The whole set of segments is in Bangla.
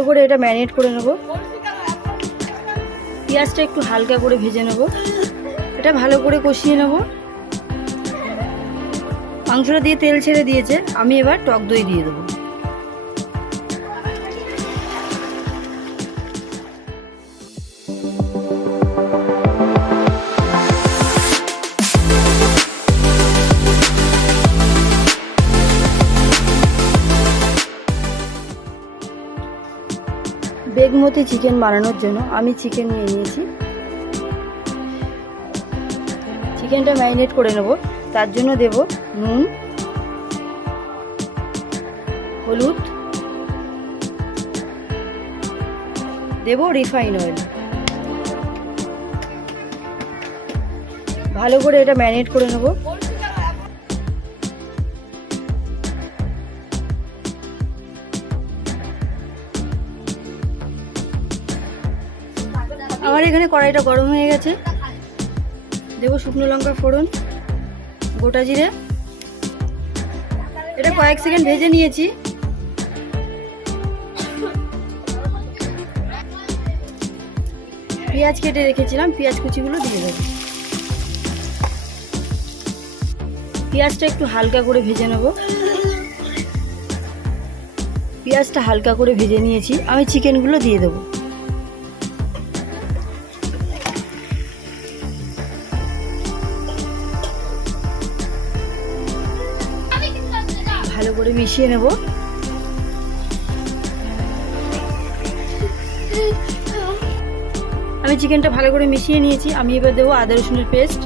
ভালো করে এটা ম্যারিনেট করে নেব। পেঁয়াজটা একটু হালকা করে ভেজে নেব। এটা ভালো করে কষিয়ে নেব। মাংসটা দিয়ে তেল ছেড়ে দিয়েছে। আমি এবার টক দই দিয়ে দেবো। বেগমতি চিকেন বানানোর জন্য আমি চিকেন নিয়ে নিয়েছি। চিকেনটা ম্যারিনেট করে নেব। তার জন্য দেব নুন, হলুদ, দেব রিফাইন অয়েল ভালো করে এটা ম্যারিনেট করে নেব। আমার এখানে কড়াইটা গরম হয়ে গেছে। দেবো শুকনো লঙ্কা ফোড়ন, গোটা জিরে। এটা কয়েক সেকেন্ড ভেজে নিয়েছি। পেঁয়াজ কেটে রেখেছিলাম, পেঁয়াজ কুচিগুলো দিয়ে দেবো। পেঁয়াজটা একটু হালকা করে ভেজে নেব। পেঁয়াজটা হালকা করে ভেজে নিয়েছি, আমি চিকেনগুলো দিয়ে দেবো। ভালো করে মিশিয়ে নেব। আমি চিকেনটা ভালো করে মিশিয়ে নিয়েছি। আমি এবার দেবো আদা রসুনের পেস্ট।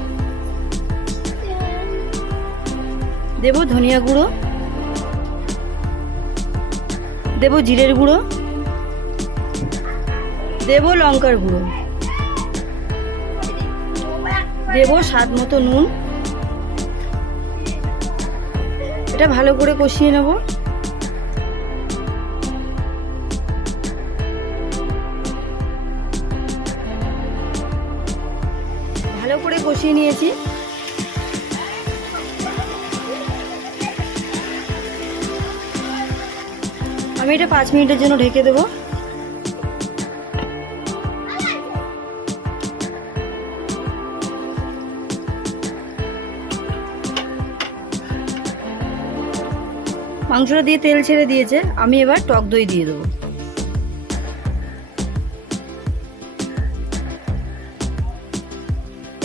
দেবো ধনিয়া গুঁড়ো। দেবো জিরের গুঁড়ো। দেবো লঙ্কার গুঁড়ো। দেবো স্বাদ মতো নুন। এটা ভালো করে কষিয়ে নেব। ভালো করে কষিয়ে নিয়েছি। আমি এটা পাঁচ মিনিটের জন্য ঢেকে দেবো। মাংসটা দিয়ে তেল ছেড়ে দিয়েছে, আমি এবার টক দই দিয়ে দেবো।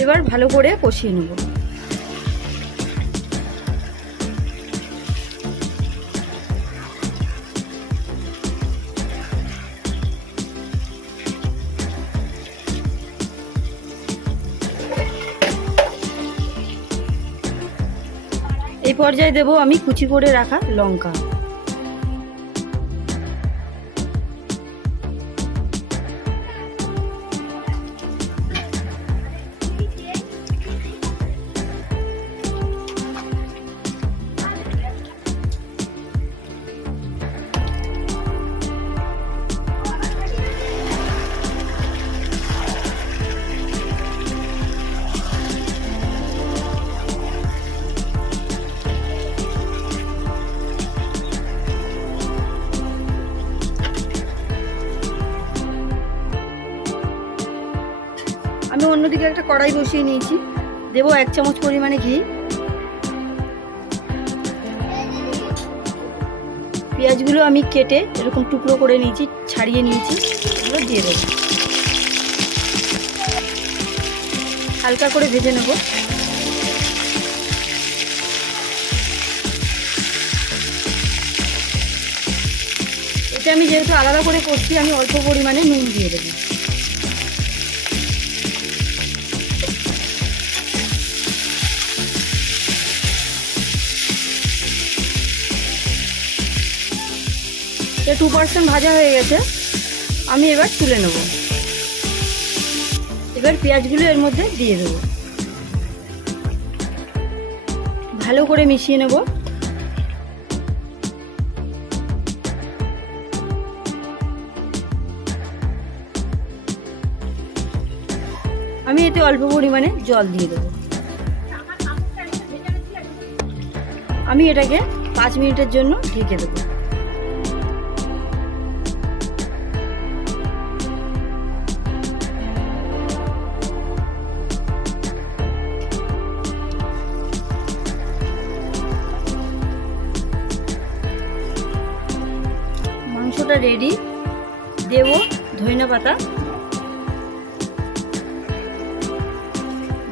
এবার ভালো করে কষিয়ে নেব। এই পর্যায়ে দেবো আমি কুচি করে রাখা লঙ্কা। অন্যদিকে একটা কড়াই বসিয়ে নিয়েছি। দেবো এক চামচ পরিমাণে ঘি। পেঁয়াজগুলো আমি কেটে এরকম টুকরো করে নিয়েছি, ছাড়িয়ে নিয়েছি। এগুলো দিয়ে দেবো। হালকা করে ভেজে নেব। এটা আমি যেহেতু আলাদা করে করছি, আমি অল্প পরিমাণে নুন দিয়ে দেবো। এটা টু পার্সেন্ট ভাজা হয়ে গেছে। আমি এবার তুলে নেব। এবার পেঁয়াজগুলো এর মধ্যে দিয়ে দেবো। ভালো করে মিশিয়ে নেব। আমি এতে অল্প পরিমাণে জল দিয়ে দেবো। আমি এটাকে পাঁচ মিনিটের জন্য ঢেকে দেবো। রেডি। দেব ধনে পাতা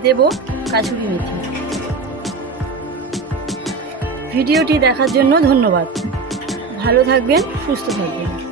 দেবো কাছুরি মেথি। ভিডিওটি দেখার জন্য ধন্যবাদ। ভালো থাকবেন, সুস্থ থাকবেন।